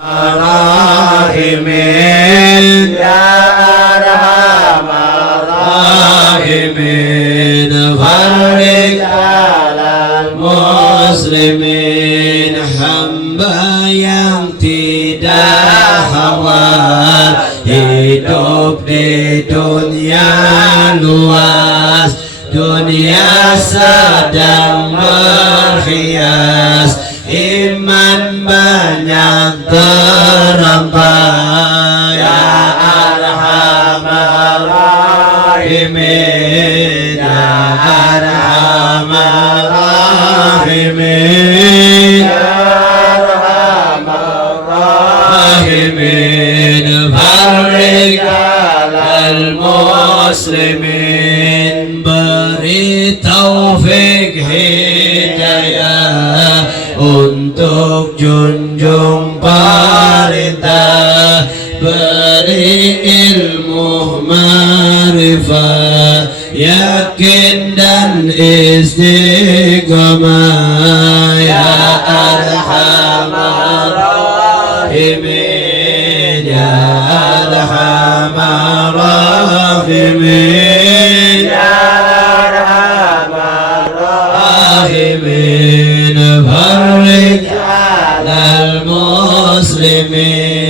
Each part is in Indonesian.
Rahimin ya Arhamar Rahimin Farij alal muslimin hamba yang tidak khawatir hidup di dunia luas, dunia sedang berhias, iman banyak terampas. Ya Arhamar Rahimin, Ya Arhamar Rahimin, Ya Arhamar Rahimin, Farij alal muslimin, beri taufik hidayah untuk junjung perintah, beri ilmu ma'rifah, yakin dan istiqamah. Ya Arhamar Rahimin, Ya Arhamar Rahimin, Ya Arhamar Rahimin, Farij alal muslimin,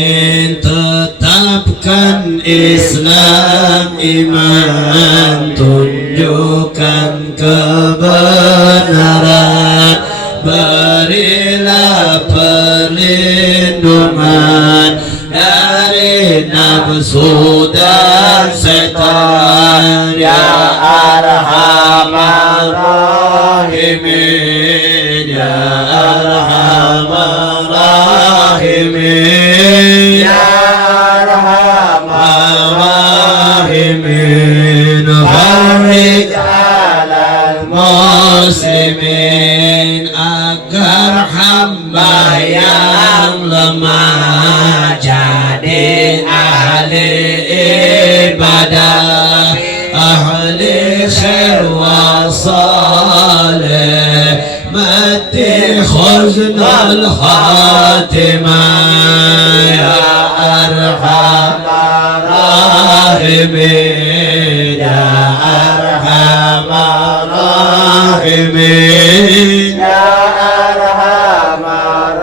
tetapkan Islam iman, tunjukkan kebenaran, berilah perlindungan dari nafsu dan setan. Ya Arhamar Rahimin, Ya Arhamar Rahimin, Ya Arhamar Rahimin, Farij alal muslimin, agar hamba yang lemah jadi ahli ibadah, ahli khair wa salih, mati khusnul khatimah. Ya Arhamar Rahimin, Ya Arhamar Rahimin, Ya Arhamar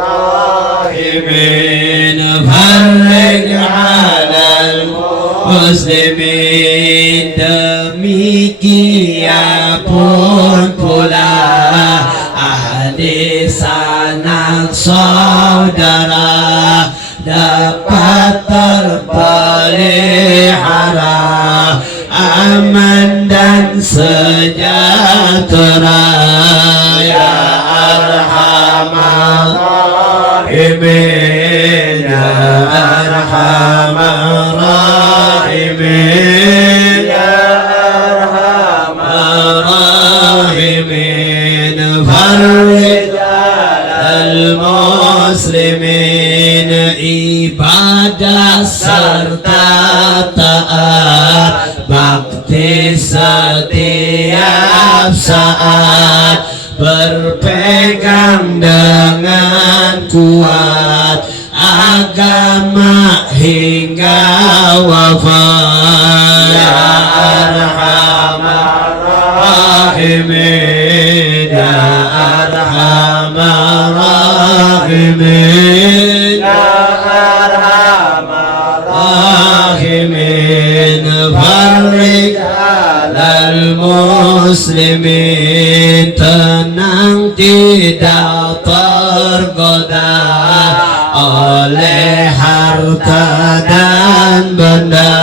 Rahimin, Farij alal muslimin, demikian pun pula ahli sanak saudara dapat terpelihara aman dan sejahtera. Ya Arhamar Rahimin, Ya Arhamar Rahimin, Ya Arhamar Rahimin, Farij alal muslimin, ibadah serta taat, bakti setiap saat, berpegang dengan kuat agama hingga wafat. Ya Arhamar Rahimin, Ya Arhamar Rahimin, Ya Arhamar Rahimin, Farij alal muslimin, tenang tidak tergoda oleh harta dan benda,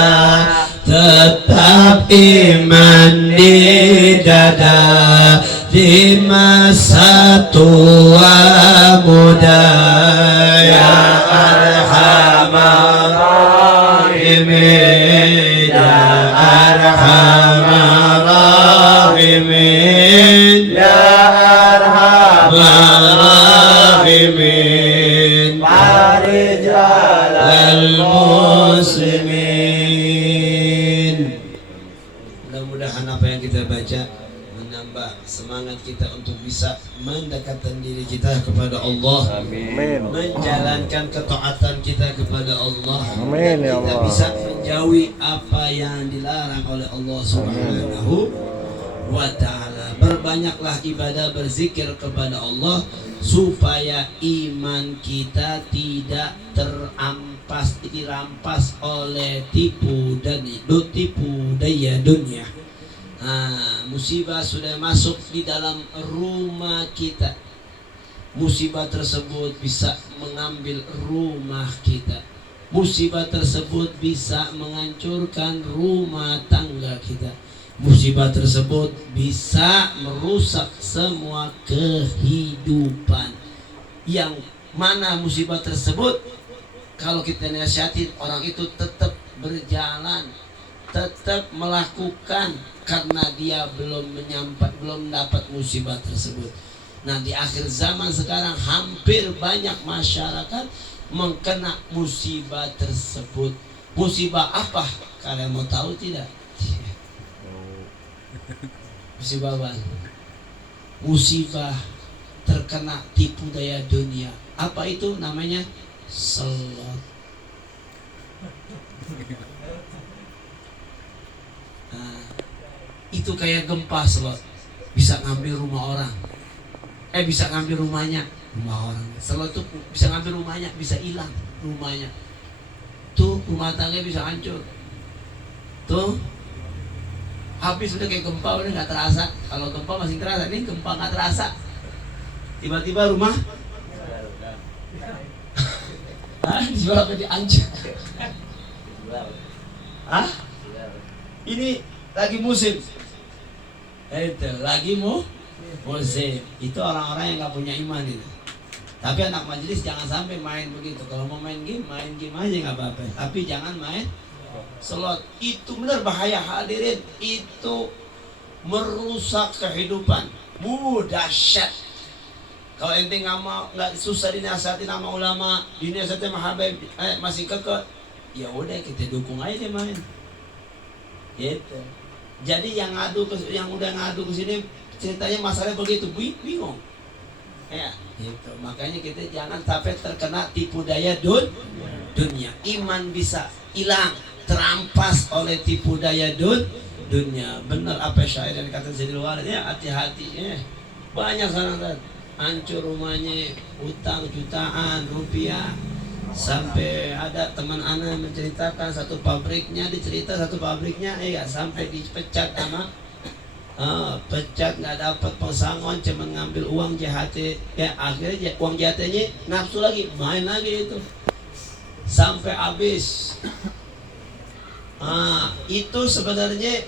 tetap iman di dada di masa tua muda. Ya Arhamar Rahimin, Ya Arhamar Rahimin, Ya Arhamar Rahimin, Farij alal muslimin. Mudah-mudahan apa yang kita baca menambah semangat kita untuk bisa mendekatkan diri kita kepada Allah. Amin. Menjalankan ketaatan kita kepada Allah. Amin, ya Kita Allah. bisa menjauhi apa yang dilarang oleh Allah Subhanahu wa ta'ala. Berbanyaklah ibadah, berzikir kepada Allah supaya iman kita tidak dirampas oleh tipu daya dunia. Musibah sudah masuk di dalam rumah kita. Musibah tersebut bisa mengambil rumah kita. Musibah tersebut bisa menghancurkan rumah tangga kita. Musibah tersebut bisa merusak semua kehidupan. Yang mana musibah tersebut, kalau kita nasihatin orang itu tetap berjalan, tetap melakukan, karena dia belum dapat musibah tersebut. Nah, di akhir zaman sekarang hampir banyak masyarakat mengkena musibah tersebut. Musibah apa? Kalian mau tahu tidak? Musibah apa? Musibah terkena tipu daya dunia. Apa itu namanya? Slot. Itu kayak gempa slot, bisa ngambil rumah orang, bisa ngambil rumahnya, rumah orang. Slot tuh bisa ngambil rumahnya, bisa hilang rumahnya. Tuh rumah tangga bisa hancur. Tuh habis udah kayak gempa, udah nggak terasa. Kalau gempa masih terasa, ini gempa nggak terasa. Tiba-tiba rumah, dijual apa dihancur? Ini lagi musim. Itu lagi musim. Itu orang-orang yang nggak punya iman itu. Tapi anak majelis jangan sampai main begitu. Kalau mau main game aja nggak apa-apa. Tapi jangan main slot. Itu benar bahaya hadirin. Itu merusak kehidupan. Dahsyat. Kalau ente nggak susah dinasihatin sama ulama, dinasihatin sama Habib, masih kekeh, ya udah kita dukung aja dia main. Gitu. Jadi yang udah ngadu ke sini ceritanya masalahnya begitu, bingung. Ya, gitu. Makanya kita jangan sampai terkena tipu daya dunia. Iman bisa hilang, terampas oleh tipu daya dunia. Benar apa syair yang dikatakan Sayyidul Walid, ya hati-hati. Banyak sekarang hancur rumahnya, utang jutaan rupiah. Sampai ada teman anak menceritakan satu pabriknya sampai dipecat sama pecat, nggak dapat pesangon, cuma ngambil uang JHT. Ya akhirnya uang JHT-nya nafsu lagi, main lagi itu sampai habis. Itu sebenarnya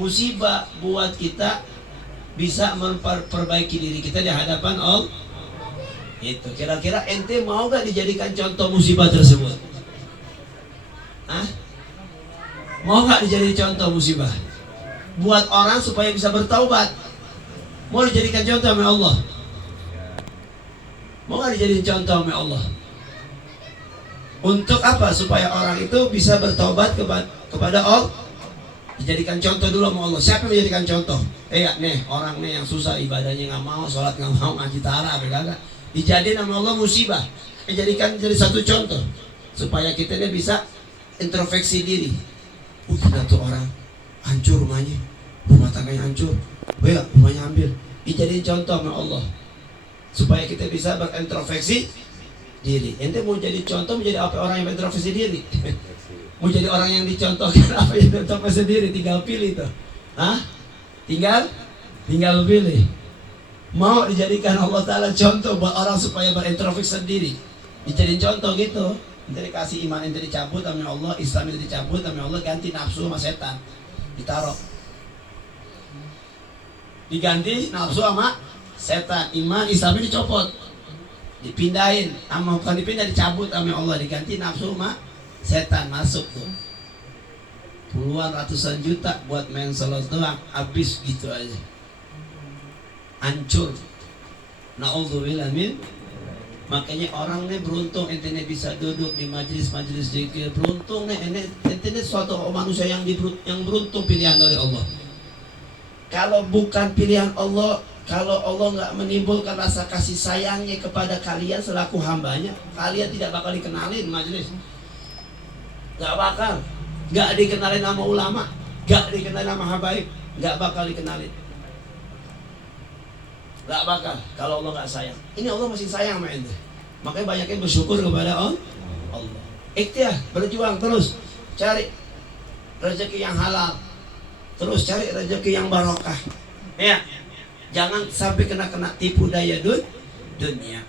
musibah buat kita, bisa memperbaiki diri kita di hadapan Allah. Itu kira-kira ente mau gak dijadikan contoh musibah tersebut? Mau gak dijadikan contoh musibah buat orang supaya bisa bertaubat? Mau dijadikan contoh sama Allah? Mau gak dijadikan contoh sama Allah? Untuk apa? Supaya orang itu bisa bertaubat kepada Allah. Dijadikan contoh dulu sama Allah. Siapa yang menjadikan contoh? Nih orang nih yang susah, ibadahnya nggak mau, sholat nggak mau, ngaji tara, kagak. Dijadiin sama Allah musibah. Dijadikan jadi satu contoh supaya kita ini bisa introspeksi diri. Kita tuh orang hancur rumahnya, rumah tangganya hancur, rumahnya ambil. Dijadiin contoh sama Allah supaya kita bisa berintrospeksi diri. Ente mau jadi contoh, menjadi apa orang yang berintrospeksi diri? Mau jadi orang yang dicontohkan apa yang berintrospeksi diri? Tinggal pilih tuh. Tinggal pilih. Mau dijadikan Allah Ta'ala contoh buat orang supaya berintrospeksi sendiri, dijadiin contoh gitu. Ente dikasih iman, ente dicabut sama Allah, Islam ente dicabut sama Allah, ganti nafsu sama setan, ditaruh, diganti nafsu sama setan, iman Islam dicopot, dipindahin, bukan dipindah, dicabut sama Allah, diganti nafsu sama setan, masuk tuh puluhan ratusan juta buat main salat doang, habis gitu aja, hancur. Na'udzubillah min. Makanya orang nih beruntung ente bisa duduk di majelis-majelis zikir. Beruntung nih ente suatu manusia yang beruntung pilihan dari Allah. Kalau bukan pilihan Allah, kalau Allah nggak menimbulkan rasa kasih sayangnya kepada kalian selaku hambanya, kalian tidak bakal dikenalin majelis. Nggak bakal. Nggak dikenalin nama ulama, nggak dikenalin nama habaib, nggak bakal dikenalin. Nggak bakal kalau Allah nggak sayang. Ini Allah masih sayang sama ente. Makanya banyakin bersyukur kepada Allah. Ikhtiar, berjuang terus, cari rezeki yang halal, terus cari rezeki yang barokah. Ya, jangan sampai kena tipu daya dunia.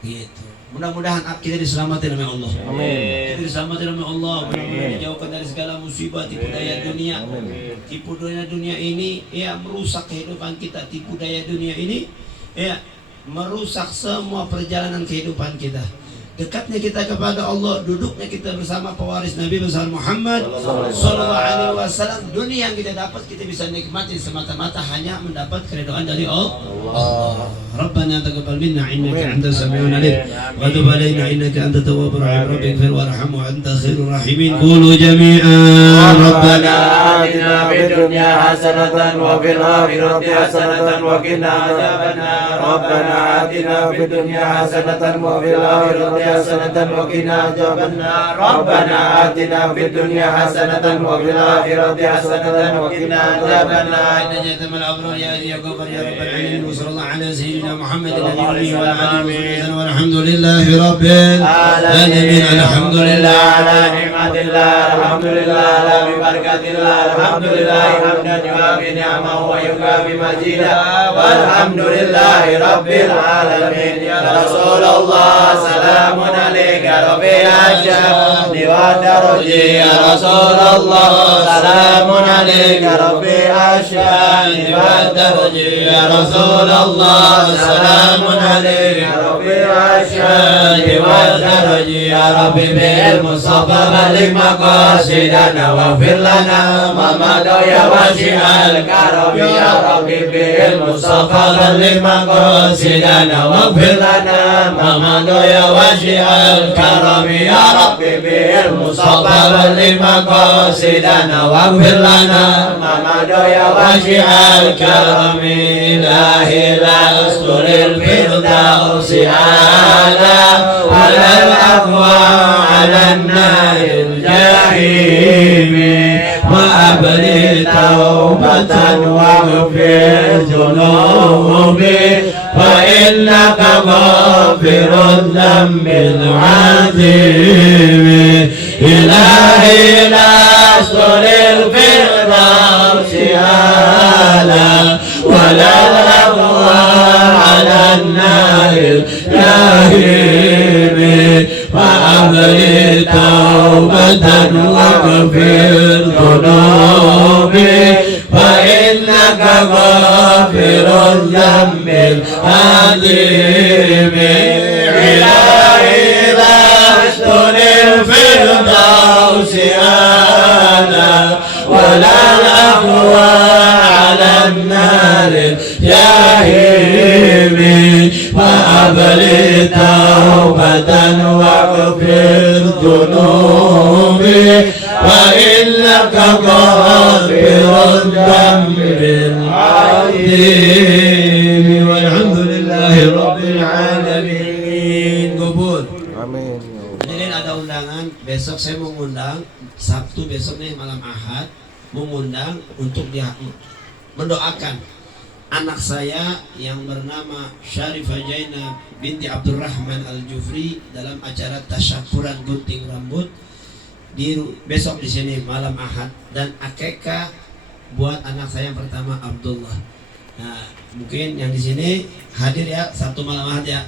Gitu. Mudah-mudahan kita diselamatkan oleh Allah. Amin. Kita diselamatkan oleh Allah. Mudah-mudahan dijauhkan dari segala musibah, tipu daya dunia. Amin. Tipu daya dunia ini ya merusak kehidupan kita. Tipu daya dunia ini ya merusak semua perjalanan kehidupan kita. Dekatnya kita kepada Allah, duduknya kita bersama pewaris Nabi besar Muhammad sallallahu alaihi wasallam. Dunia yang kita dapat kita bisa nikmati semata-mata hanya mendapat keridhaan dari Allah. Rabbana taqabbal minna innaka antas samiul alim wa tub alaina innaka antat tawwabur rahim. Rabbighfir warham wa anta khairur rahimin. Qulu jami'an Rabbana atina fid dunya hasanatan wa fil akhirati hasanatan wa qina adzabannar. Rabbana atina fid dunya hasanatan wa fil akhirati hasanatan wa qina adzabannar. Rabbana atina fid dunya hasanatan wa fil akhirati hasanatan wa qina adzabannar. Inna jatamal abrar ya ghafar ya rabbal alamin. Sallallahu ala sayyidina Muhammad alaihi wa alihi walhamdulillahi rabbil alamin. Alhamdulillah ala ni'matillah, alhamdulillah ala barakatillah, alhamdulillah hamdan yuafi ni'amahu wa yukafi majidah, walhamdulillahi rabbil alamin. Ya Rasulullah salamun alayka rabbi asyani wa darji. Ya Rasulullah salamun alayka rabbi asyani wa darji. Ya Rasulullah salamun alayka rabbi asyani wa darji. Ya Rabbi bil Mustafa balik maqasidana wa fir lana ma madha ya wasi'al karam. Ya Rabbi bil Mustafa balik maqasidana wa fir lana ma madha ya wasi'al karam. Ya Rabbi bil Mustafa balik maqasidana wa fir lana ma madha ya wasi'al karam. Ilahi lasturil firdausi ala walal aqwa ala nahil jahimi wa abli taubatan wa ghafir junubi fa innaka ghafirun dhambil azimi. Ilahi lasturil firdausi ala walal aqwa ala nahil jahimi wa abli taubatan wa ghafir dhunubi fa innaka ghafirun dhambil azimi. Ilahi lasturil firdausi ala walal aqwa ala nahil jahimi wa abli taubatan wa ghafir dhunubi fa innaka ghafirun dhambil azimi. Walhamdulillahi rabbil alamin. Gubul. Amin. Jadi ada undangan besok, saya mengundang Sabtu besok nih malam Ahad, mengundang untuk dia mendoakan anak saya yang bernama Syarifah Jainab binti Abdurrahman Al-Jufri dalam acara tasyakuran gunting rambut besok di sini malam Ahad, dan akekah buat anak saya yang pertama Abdullah. Nah, mungkin yang di sini hadir ya Sabtu malam Ahad ya.